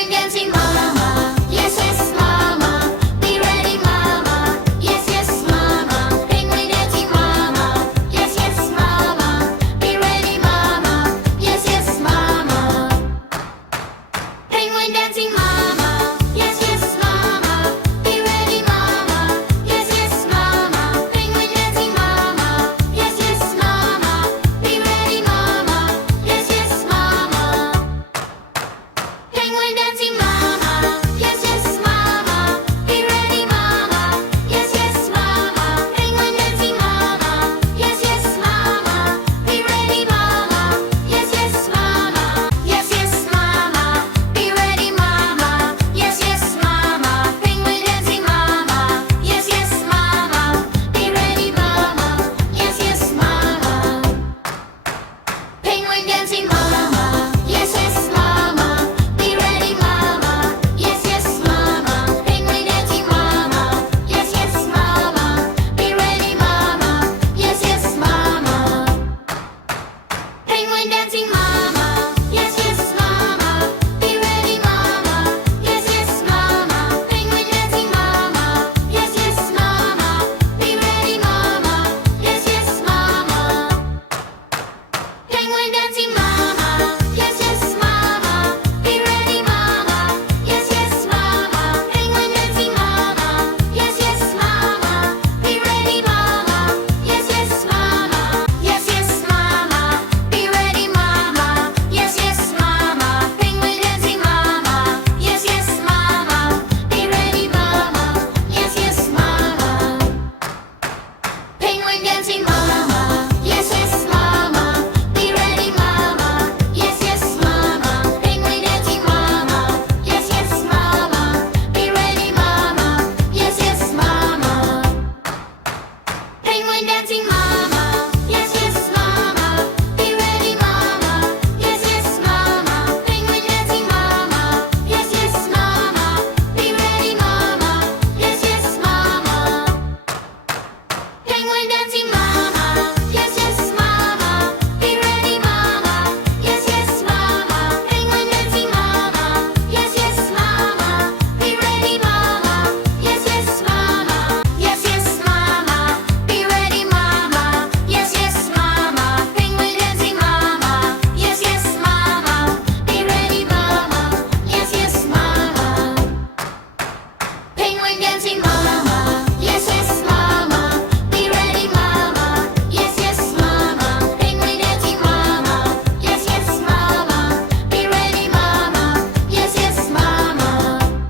Penguin dancing mama, yes yes mama, be ready mama, yes yes mama. Penguin dancing mama, yes yes mama, be ready mama, yes yes mama. Penguin dancing mama, yes yes mama, be ready mama, yes yes mama. Penguin dancing mama, yes yes mama, be ready mama, yes yes mama. Penguin dancing mama, yes yes mama, be ready mama, yes yes mama. Penguin dancing mama, yes yes mama, be ready mama, yes yes mama. Yes yes mama, be ready mama, yes yes mama. Penguin dancing mama, yes yes mama, be ready mama, yes yes mama. Penguin dancing mama, yes yes mama, be ready mama, yes yes mama. Penguin dancing mama, yes yes mama, be ready mama, yes yes mama. Penguin dancing mama, yes yes mama, be ready mama, yes yes mama. Penguin dancing mama, yes yes mama, be ready mama, yes yes mama. Penguin dancing mama, yes yes mama, be ready mama, yes yes mama. Penguin dancing mama, yes yes mama, be ready mama, yes yes mama. Yes yes mama, be ready mama, yes yes mama. Penguin dancing mama, yes yes mama, be ready mama, yes yes mama. Penguin dancing mama, yes yes mama, be ready mama, yes yes mama. Penguin dancing mama, yes yes mama, be ready mama, yes yes mama. Penguin dancing mama, yes yes mama, be ready mama, yes yes mama. Penguin dancing mama, yes yes mama, be ready mama, yes yes mama. Penguin dancing mama, yes yes mama, be ready mama, yes yes mama. Penguin dancing mama, yes yes mama, be ready mama, yes yes mama. Yes yes mama, be ready mama, yes yes mama. Penguin dancing mama, yes yes mama, be ready mama, yes yes mama. Penguin dancing mama.